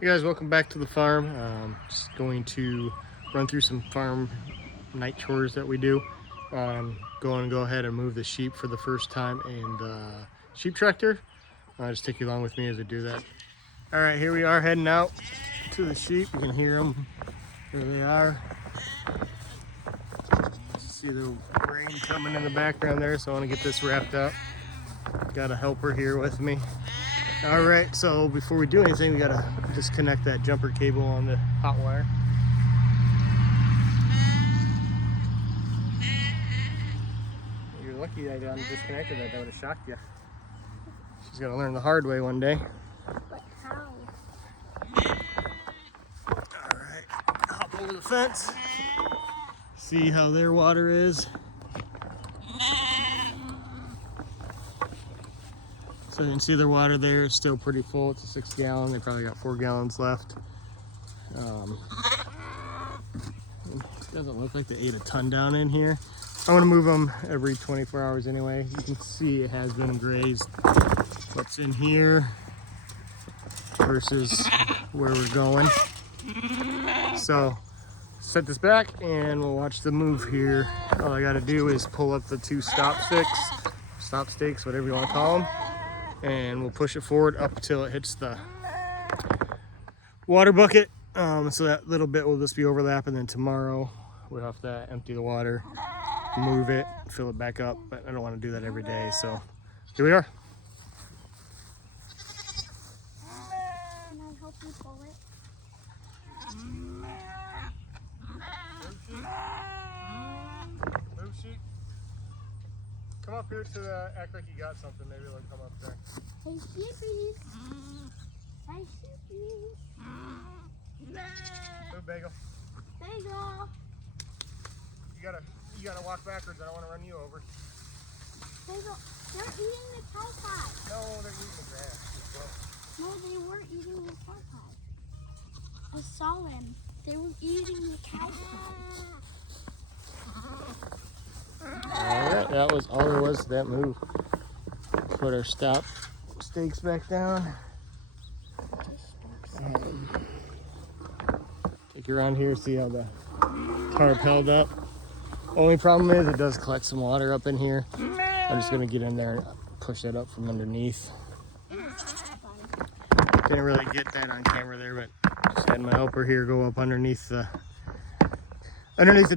Hey guys, welcome back to the farm. Just going to run through some farm night chores that we do. Go ahead and move the sheep for the first time in the sheep tractor. I'll just take you along with me as I do that. All right, here we are heading out to the sheep. You can hear them. There they are. See the rain coming in the background there, so I want to get this wrapped up. Got a helper here with me. All right, so before we do anything, we gotta disconnect that jumper cable on the hot wire. You're lucky I disconnected that. That would have shocked you. She's gonna learn the hard way one day. But how? All right, hop over the fence. See how their water is. So you can see their water there is still pretty full. It's a 6 gallon. They probably got 4 gallons left. It doesn't look like they ate a ton down in here. I want to move them every 24 hours anyway. You can see it has been grazed. What's in here versus where we're going. So set this back and we'll watch the move here. All I got to do is pull up the 2 stop stakes, whatever you want to call them. And we'll push it forward up until it hits the water bucket. So that little bit will just be overlapping. Then tomorrow we'll have to empty the water, move it, fill it back up. But I don't want to do that every day. So here we are. Can I help you pull it? Move sheep. Come up here to act like you got something. Maybe they'll come up there. Hey, sheepies. Hey, sheepies. Move, Bagel. Bagel. You gotta walk backwards. I don't want to run you over. Bagel. They're eating the cow pie. No, they're eating the grass. No, they weren't eating the cow pie. I saw them. They were eating the cow pie. Alright, that was all there was to that move. Put our stop stakes back down. Take you around here, see how the tarp held up. Only problem is it does collect some water up in here. I'm just gonna get in there and push that up from underneath. Didn't really get that on camera there, but just had my helper here go up underneath the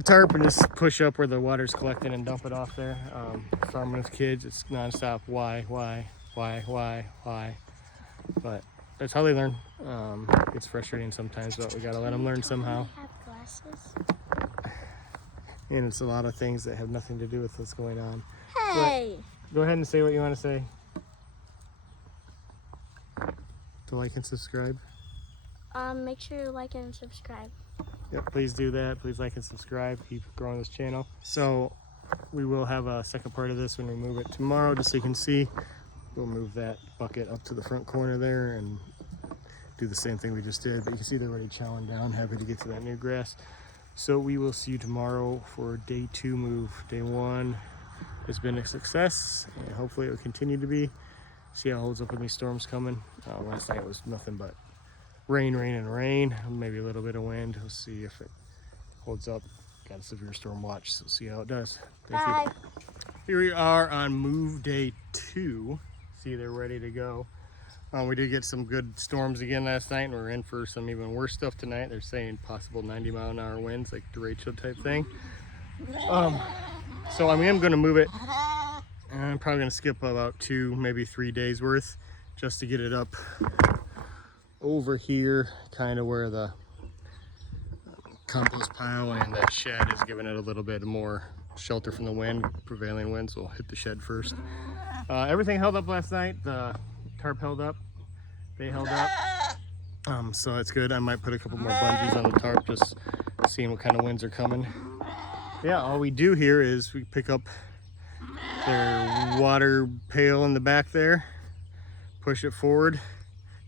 tarp and just push up where the water's collecting and dump it off there. Farming with kids, it's nonstop. Why? But that's how they learn. It's frustrating sometimes, but we gotta let them learn somehow. Have glasses. And it's a lot of things that have nothing to do with what's going on. Hey. But go ahead and say what you want to say. To like and subscribe. Make sure you like and subscribe. Yep, please do that. Please like and subscribe. Keep growing this channel. So we will have a second part of this when we move it tomorrow, just so you can see. We'll move that bucket up to the front corner there and do the same thing we just did. But you can see they're already chowing down, happy to get to that new grass. So we will see you tomorrow for day 2 move. Day 1 has been a success, and hopefully it will continue to be. See how it holds up with these storms coming. Last night was nothing but rain, maybe a little bit of wind. We'll see if it holds up. Got a severe storm watch, so see how it does. Thank Bye. you. Here we are on move day 2. See, they're ready to go. We did get some good storms again last night, and we're in for some even worse stuff tonight. They're saying possible 90-mile-an-hour winds, like derecho type thing. So I am going to move it. And I'm probably going to skip about 2, maybe 3 days worth, just to get it up over here, kind of where the compost pile and that shed is giving it a little bit more shelter from the wind. Prevailing winds will hit the shed first. Everything held up last night. The tarp held up. They held up. So that's good. I might put a couple more bungees on the tarp, just seeing what kind of winds are coming. Yeah, all we do here is we pick up their water pail in the back there, push it forward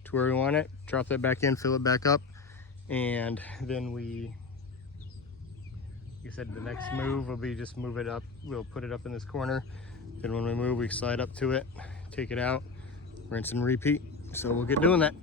to where we want it, drop that back in, fill it back up, and then we, like I said, the next move will be just move it up. We'll put it up in this corner. Then when we move, we slide up to it, take it out, rinse and repeat. So we'll get doing that.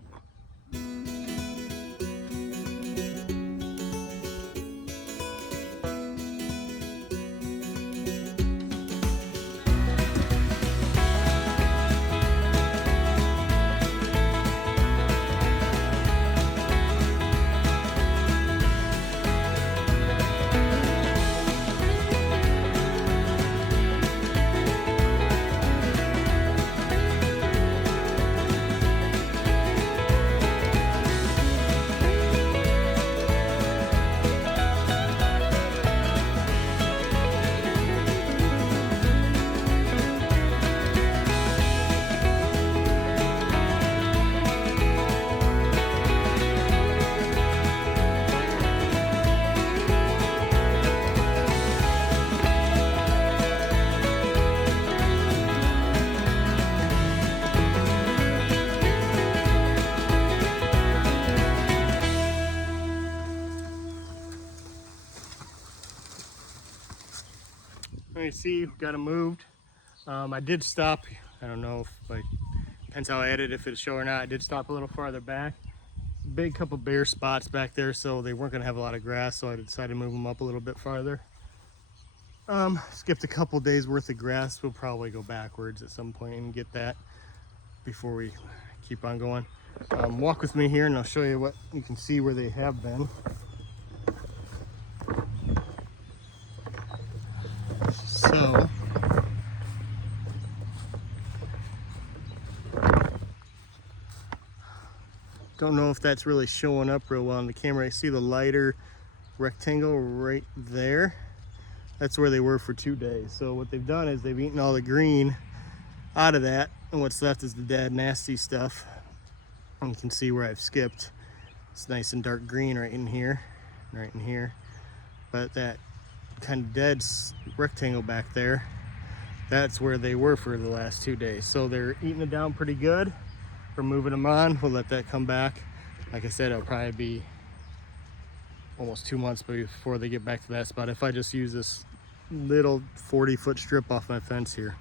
Let me see, got them moved. I did stop. I don't know if, like, depends how I edit, if it'll show or not. I did stop a little farther back. Big couple bare spots back there, so they weren't gonna have a lot of grass, so I decided to move them up a little bit farther. Skipped a couple days worth of grass. We'll probably go backwards at some point and get that before we keep on going. Walk with me here and I'll show you what you can see where they have been. So don't know if that's really showing up real well on the camera. I see the lighter rectangle right there. That's where they were for 2 days. So what they've done is they've eaten all the green out of that, and what's left is the dead nasty stuff. And you can see where I've skipped. It's nice and dark green right in here, right in here. But that kind of dead rectangle back there, that's where they were for the last 2 days. So they're eating it down pretty good. We're moving them on. We'll let that come back. Like I said, it'll probably be almost 2 months before they get back to that spot. If I just use this little 40-foot strip off my fence here.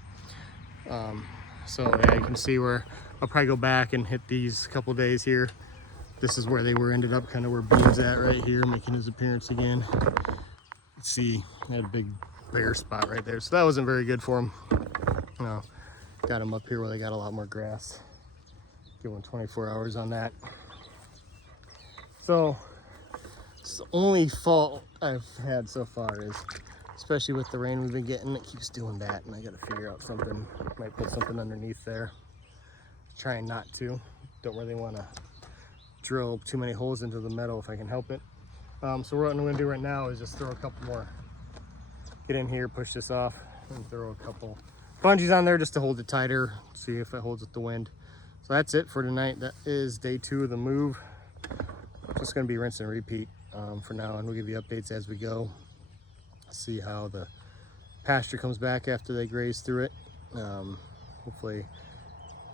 So yeah, you can see where I'll probably go back and hit these couple days here. This is where they were ended up, kind of where Bean's at right here, making his appearance again. Let's see, I had a big bare spot right there, so that wasn't very good for them. Got them up here where they got a lot more grass. Give them 24 hours on that. So it's the only fault I've had so far is, especially with the rain we've been getting, it keeps doing that, and I gotta figure out something. Might put something underneath there. Trying not to. Don't really want to drill too many holes into the metal if I can help it. So what I'm gonna do right now is just throw a couple more. Get in here, push this off, and throw a couple bungees on there just to hold it tighter. See if it holds with the wind. So that's it for tonight. That is day 2 of the move. Just gonna be rinse and repeat for now, and we'll give you updates as we go. See how the pasture comes back after they graze through it. Hopefully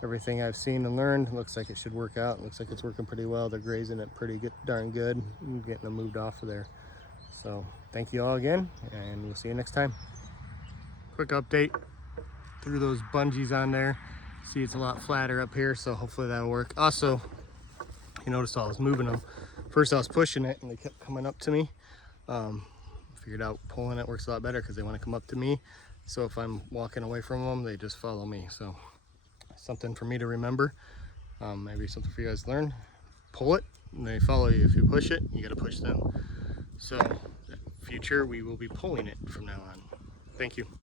everything I've seen and learned looks like it should work out. It looks like it's working pretty well. They're grazing it pretty good, darn good, and getting them moved off of there. So thank you all again, and we'll see you next time. Quick update, threw those bungees on there. See, it's a lot flatter up here, so hopefully that'll work. Also, you noticed I was moving them. First I was pushing it and they kept coming up to me. Figured out pulling it works a lot better because they want to come up to me. So if I'm walking away from them, they just follow me. So something for me to remember. Maybe something for you guys to learn. Pull it and they follow you. If you push it, you got to push them. So in the future, we will be pulling it from now on. Thank you.